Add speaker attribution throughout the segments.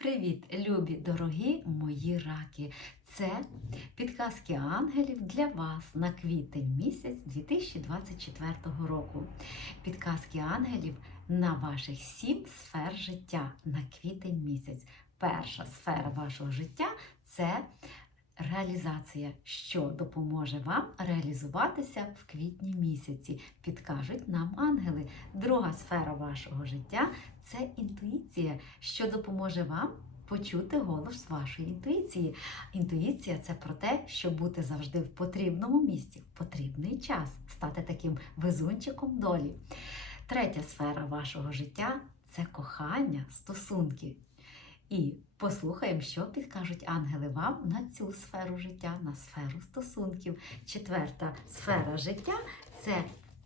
Speaker 1: Привіт, любі, дорогі мої раки! Це підказки ангелів для вас на квітень місяць 2024 року. Підказки ангелів на ваших сім сфер життя на квітень місяць. Перша сфера вашого життя це реалізація, що допоможе вам реалізуватися в квітні місяці. Підкажуть нам ангели. Друга сфера вашого життя це інтуїція, що допоможе вам почути голос вашої інтуїції. Інтуїція це про те, щоб бути завжди в потрібному місці, в потрібний час, стати таким везунчиком долі. Третя сфера вашого життя це кохання, стосунки. І послухаємо, що підкажуть ангели вам на цю сферу життя, на сферу стосунків. Четверта сфера життя це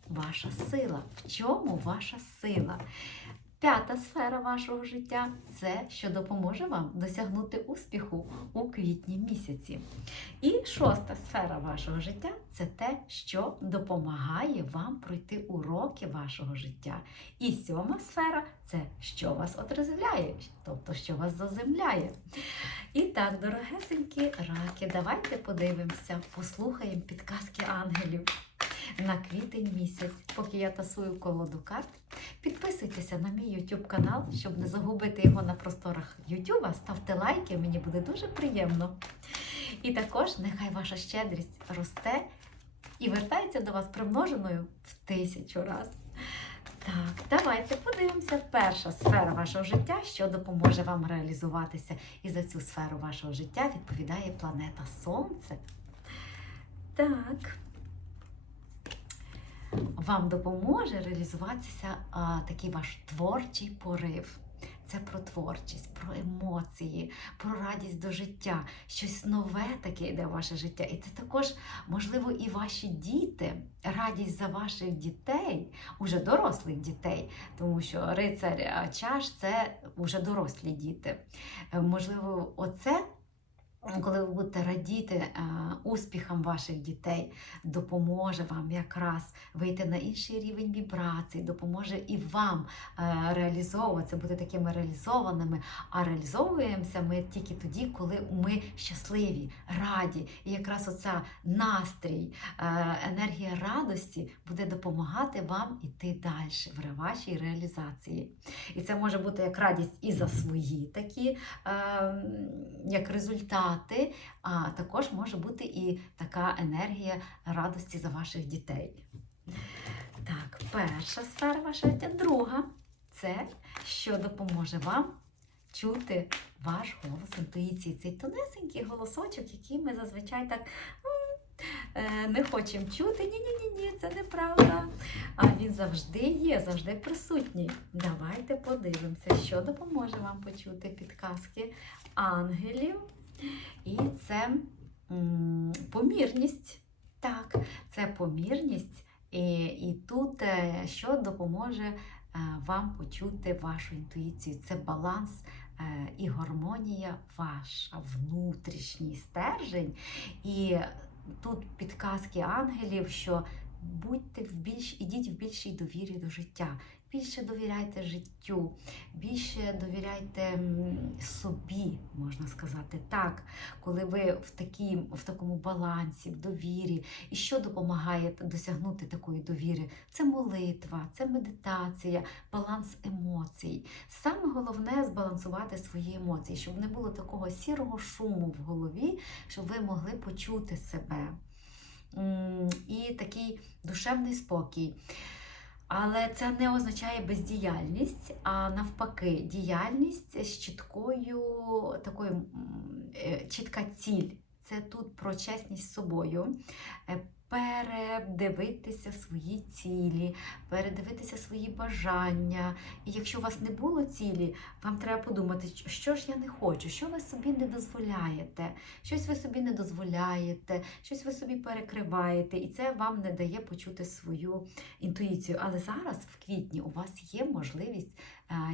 Speaker 1: ваша сила. В чому ваша сила? П'ята сфера вашого життя це що допоможе вам досягнути успіху у квітні місяці. І шоста сфера вашого життя це те, що допомагає вам пройти уроки вашого життя. І сьома сфера це що вас отрезвляє, тобто що вас заземляє. І так, дорогесенькі раки, давайте подивимося, послухаємо підказки ангелів на квітень місяць, поки я тасую колоду карт. Підписуйтеся на мій YouTube канал, щоб не загубити його на просторах YouTube. Ставте лайки, мені буде дуже приємно. І також нехай ваша щедрість росте і вертається до вас примноженою в тисячу раз. Так, давайте подивимося. Перша сфера вашого життя, що допоможе вам реалізуватися. І за цю сферу вашого життя відповідає планета Сонце. Так. Вам допоможе реалізуватися а, такий ваш творчий порив. Це про творчість, про емоції, про радість до життя. Щось нове таке йде в ваше життя. І це також, можливо, і ваші діти, радість за ваших дітей, уже дорослих дітей, тому що рицар чаш це вже дорослі діти. Е, Можливо, оце. Коли ви будете радіти е, успіхам ваших дітей, допоможе вам якраз вийти на інший рівень вібрацій, допоможе і вам е, реалізовуватися, бути такими реалізованими. А реалізовуємося ми тільки тоді, коли ми щасливі, раді. І якраз оця настрій, е, енергія радості буде допомагати вам іти далі в вашій реалізації. І це може бути як радість і за свої такі, е, як результати а також може бути і така енергія радості за ваших дітей. Так, перша сфера вашого життя. Друга це що допоможе вам чути ваш голос інтуїції. Цей тонесенький голосочок, який ми зазвичай так. е, Не хочемо чути, ні-ні-ні, ні, це неправда. А він завжди є, завжди присутній. Давайте подивимося, що допоможе вам почути підказки ангелів. І це помірність. Так, це помірність. І, і тут е, що допоможе е, вам почути вашу інтуїцію? Це баланс е, і гармонія ваша, внутрішній стержень. І тут підказки ангелів, що будьте в більш, ідіть в більшій довірі до життя. Більше довіряйте життю, більше довіряйте собі, можна сказати так, коли ви в, такій, в такому балансі, в довірі. І що допомагає досягнути такої довіри? Це молитва, це медитація, баланс емоцій. Саме головне збалансувати свої емоції, щоб не було такого сірого шуму в голові, щоб ви могли почути себе. І такий душевний спокій. Але це не означає бездіяльність, а навпаки, діяльність з чіткою такою е, чітка ціль. Це тут про чесність з собою. Передивитися свої цілі, передивитися свої бажання. І якщо у вас не було цілі, вам треба подумати, що ж я не хочу, що ви собі не дозволяєте, щось ви собі не дозволяєте, щось ви собі перекриваєте, і це вам не дає почути свою інтуїцію. Але зараз, в квітні, у вас є можливість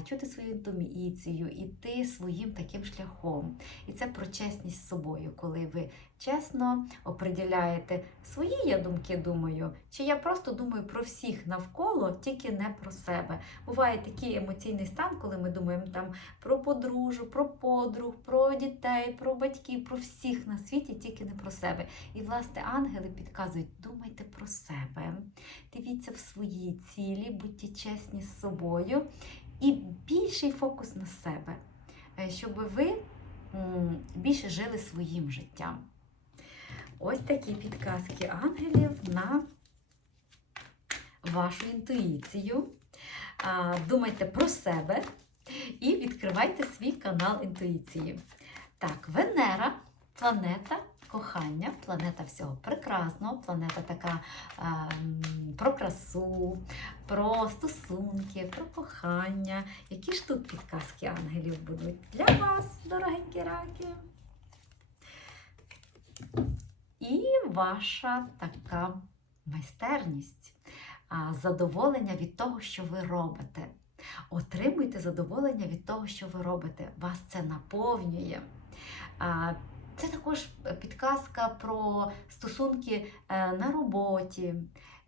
Speaker 1: чути свою інтуїцію, іти своїм таким шляхом. І це про чесність з собою, коли ви чесно оприділяєте свої я думки, думаю, чи я просто думаю про всіх навколо, тільки не про себе. Буває такий емоційний стан, коли ми думаємо там про подружу, про подруг, про дітей, про батьків, про всіх на світі, тільки не про себе. І, власне, ангели підказують, думайте про себе, дивіться в свої цілі, будьте чесні з собою і більший фокус на себе, е, щоб ви більше жили своїм життям. Ось такі підказки ангелів на вашу інтуїцію. Думайте про себе і відкривайте свій канал інтуїції. Так, Венера, планета кохання, планета всього прекрасного, планета така м, про красу, про стосунки, про кохання. Які ж тут підказки ангелів будуть для вас, дорогенькі раки? І ваша така майстерність, задоволення від того, що ви робите. Отримуйте задоволення від того, що ви робите. Вас це наповнює. Це також підказка про стосунки е, на роботі,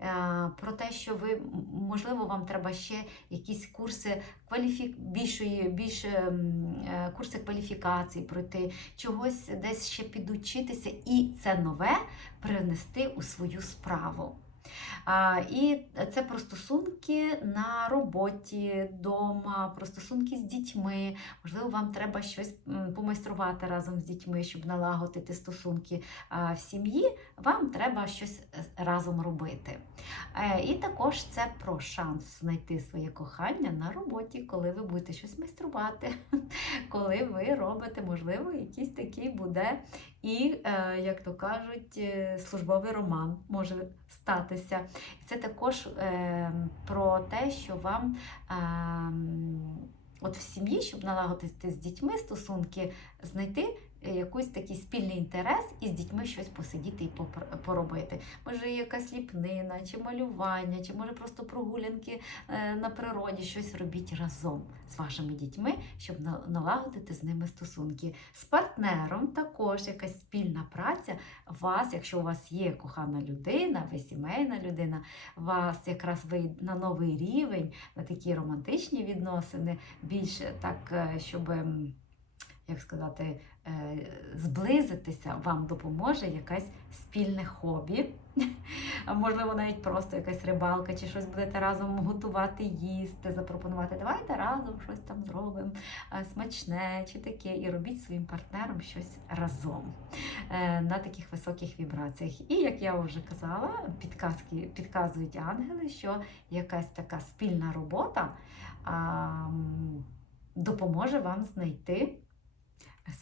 Speaker 1: е, про те, що ви, можливо, вам треба ще якісь курси кваліфі... більшої, більш е, курси кваліфікації пройти, чогось десь ще підучитися і це нове привнести у свою справу. І це про стосунки на роботі, вдома, про стосунки з дітьми. Можливо, вам треба щось помайструвати разом з дітьми, щоб налагодити стосунки в сім'ї. Вам треба щось е, разом робити. Е, І також це про шанс знайти своє кохання на роботі, коли ви будете щось майструвати, коли ви робите, можливо, якийсь такий буде і, е, як то кажуть, е, службовий роман може статися. Це також е, про те, що вам от в сім'ї, щоб налагодити з дітьми стосунки, знайти якийсь такий спільний інтерес і з дітьми щось посидіти і поробити. Може, якась ліпнина, чи малювання, чи може просто прогулянки е, на природі, щось робіть разом з вашими дітьми, щоб налагодити з ними стосунки. З партнером також якась спільна праця. Вас, якщо у вас є кохана людина, ви сімейна людина, вас якраз ви на новий рівень, на такі романтичні відносини, більше так, е, щоб. Як сказати, е, зблизитися вам допоможе якесь спільне хобі. А можливо, навіть просто якась рибалка, чи щось будете разом готувати, їсти, запропонувати. Давайте разом щось там зробимо е, смачне чи таке, і робіть своїм партнером щось разом е, на таких високих вібраціях. І як я вже казала, підказки підказують ангели, що якась така спільна робота допоможе вам знайти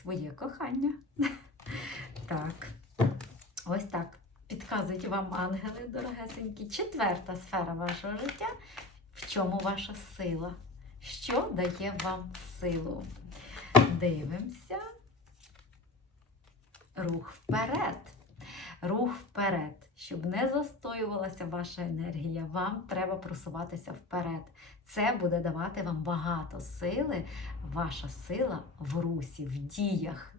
Speaker 1: своє кохання. Так, ось так. Підказують вам ангели, дорогесенькі. Четверта сфера вашого життя. В чому ваша сила? Що дає вам силу? Дивимося. Рух вперед. Рух вперед. Щоб не застоювалася ваша енергія, вам треба просуватися вперед. Це буде давати вам багато сили, ваша сила в русі, в діях.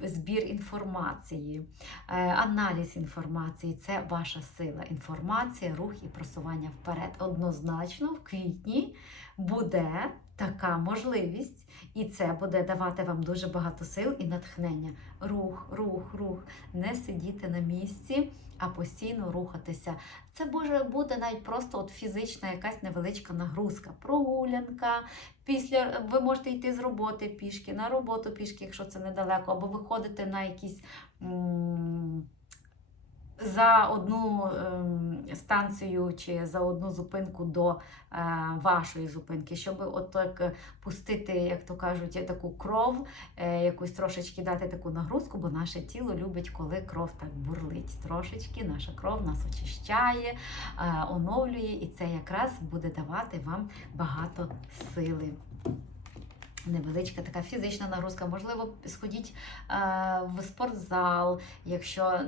Speaker 1: Збір інформації, е, аналіз інформації це ваша сила. Інформація, рух і просування вперед. Однозначно, в квітні буде така можливість, і це буде давати вам дуже багато сил і натхнення. Рух, рух, рух. Не сидіти на місці, а постійно рухатися. Це може бути навіть просто от фізична якась невеличка нагрузка, прогулянка. Після ви можете йти з роботи пішки, на роботу пішки, якщо це недалеко, або виходити на якісь. м, За одну ем, станцію чи за одну зупинку до е, вашої зупинки, щоб от так е, пустити, як то кажуть, таку кров, е, якусь трошечки дати таку нагрузку, бо наше тіло любить, коли кров так бурлить. Трошечки наша кров нас очищає, е, оновлює, і це якраз буде давати вам багато сили. Невеличка така фізична нагрузка, можливо, сходіть е, в спортзал, якщо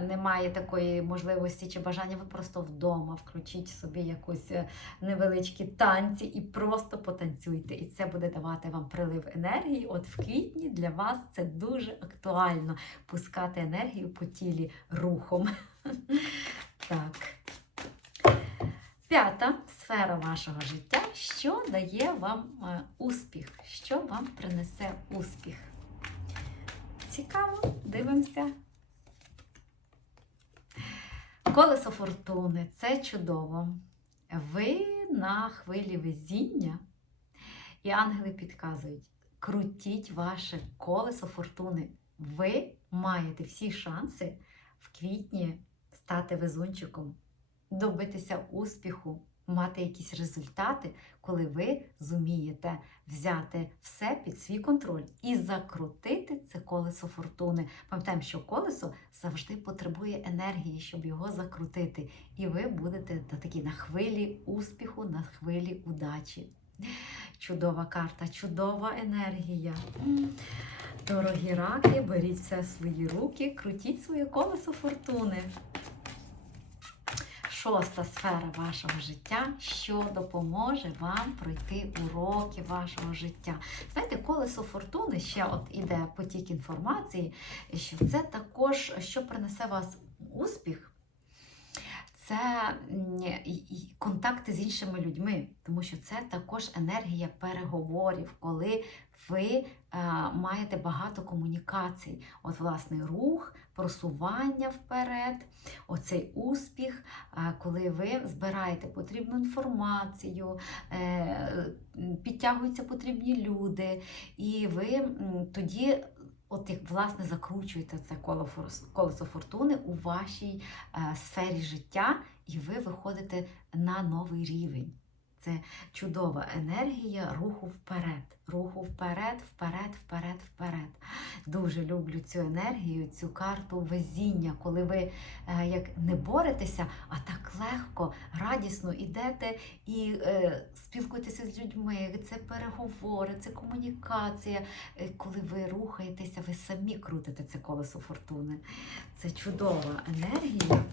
Speaker 1: немає такої можливості чи бажання, ви просто вдома включіть собі якусь е, невеличкі танці і просто потанцюйте. І це буде давати вам прилив енергії. От в квітні для вас це дуже актуально пускати енергію по тілі рухом. Так. П'ята сфера вашого життя, що дає вам е, успіх, що вам принесе успіх. Цікаво, дивимося. Колесо фортуни це чудово. Ви на хвилі везіння, і ангели підказують: крутіть ваше колесо фортуни. Ви маєте всі шанси в квітні стати везунчиком, добитися успіху, мати якісь результати, коли ви зумієте взяти все під свій контроль і закрутити це колесо фортуни. Пам'ятаємо, що колесо завжди потребує енергії, щоб його закрутити. І ви будете на такі на хвилі успіху, на хвилі удачі. Чудова карта, чудова енергія. Дорогі раки, беріть все в свої руки, крутіть своє колесо фортуни. Шоста сфера вашого життя, що допоможе вам пройти уроки вашого життя. Знаєте, колесо фортуни ще от іде потік інформації, що це також, що принесе вас успіх. Це контакти з іншими людьми, тому що це також енергія переговорів, коли ви е, маєте багато комунікацій. От, власне, рух, просування вперед, оцей успіх, е, коли ви збираєте потрібну інформацію, е, підтягуються потрібні люди, і ви тоді. От як власне закручуєте це коло колесо фортуни у вашій е, сфері життя, і ви виходите на новий рівень. Це чудова енергія руху вперед. Руху вперед, вперед, вперед, вперед. Дуже люблю цю енергію, цю карту везіння, коли ви е, як не боретеся, а так легко, радісно ідете і е, спілкуєтеся з людьми. Це переговори, це комунікація. Е, коли ви рухаєтеся, ви самі крутите це колесо фортуни. Це чудова енергія.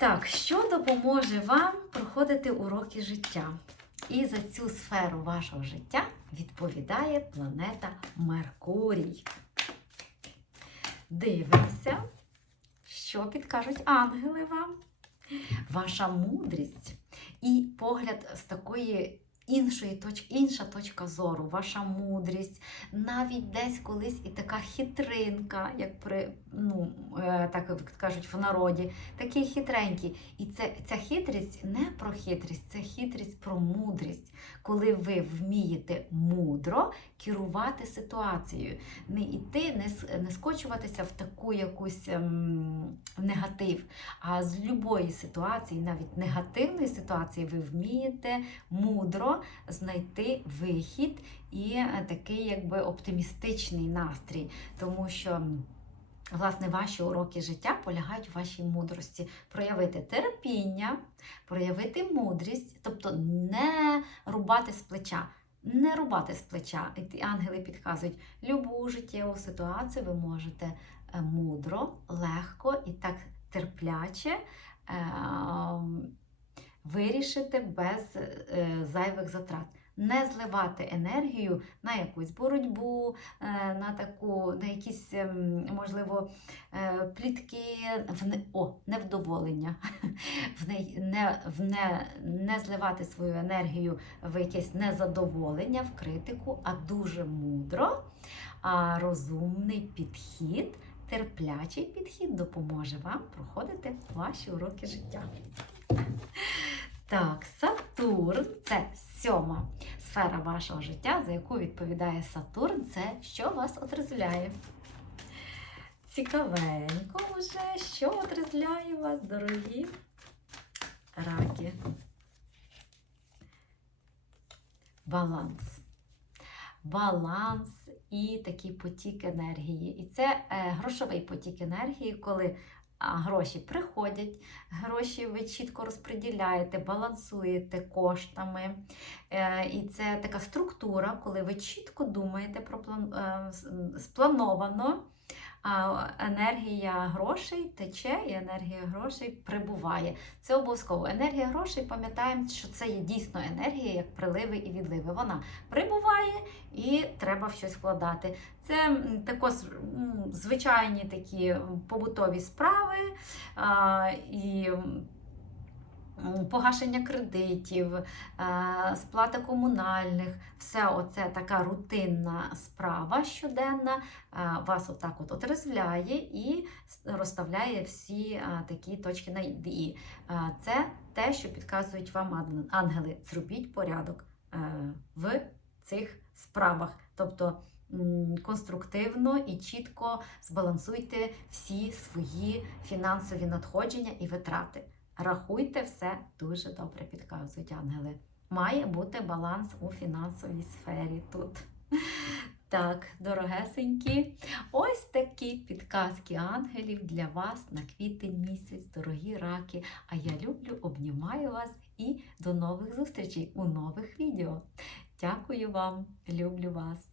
Speaker 1: Так, що допоможе вам проходити уроки життя? І за цю сферу вашого життя відповідає планета Меркурій. Дивимося, що підкажуть ангели вам. Ваша мудрість і погляд з такої іншої точки, інша точка зору, ваша мудрість, навіть десь колись і така хитринка, як при, ну, е, так кажуть в народі, такий хитренький. І це, ця хитрість не про хитрість, це хитрість про мудрість, коли ви вмієте мудро керувати ситуацією, не йти, не, не скочуватися в таку якусь ем, негатив. А з любої ситуації, навіть негативної ситуації, ви вмієте мудро знайти вихід і е, такий якби оптимістичний настрій, тому що. Власне, ваші уроки життя полягають у вашій мудрості. Проявити терпіння, проявити мудрість, тобто не рубати з плеча. Не рубати з плеча. І ангели підказують, любу життєву ситуацію ви можете е, мудро, легко і так терпляче е, вирішити без е, зайвих затрат. Не зливати енергію на якусь боротьбу, е, на таку, на якісь, ем, можливо, е, плітки, о, невдоволення, не, не, не зливати свою енергію в якесь незадоволення, в критику, а дуже мудро, а розумний підхід, терплячий підхід допоможе вам проходити ваші уроки життя. Так, Сатурн це сьома сфера вашого життя, за яку відповідає Сатурн, це що вас отрезвляє. Цікавенько вже, що отрезвляє вас, дорогі раки. Баланс. Баланс і такий потік енергії. І це е, грошовий потік енергії, коли гроші приходять, гроші ви чітко розподіляєте, балансуєте коштами. Е, І це така структура, коли ви чітко думаєте про план, е, сплановано. Енергія грошей тече і енергія грошей прибуває. Це обов'язково. Енергія грошей, пам'ятаємо, що це є дійсно енергія, як приливи і відливи. Вона прибуває і треба в щось вкладати. Це також звичайні такі побутові справи і погашення кредитів, е, сплата комунальних, все оце така рутинна справа щоденна, е, вас отак от отрезвляє і розставляє всі е, такі точки на «і». Це те, що підказують вам ангели. Зробіть порядок в цих справах. Тобто конструктивно і чітко збалансуйте всі свої фінансові надходження і витрати. Рахуйте все дуже добре, підказують ангели. Має бути баланс у фінансовій сфері тут. Так, дорогесенькі, ось такі підказки ангелів для вас на квітень місяць, дорогі раки. А я люблю, обнімаю вас і до нових зустрічей у нових відео. Дякую вам, люблю вас.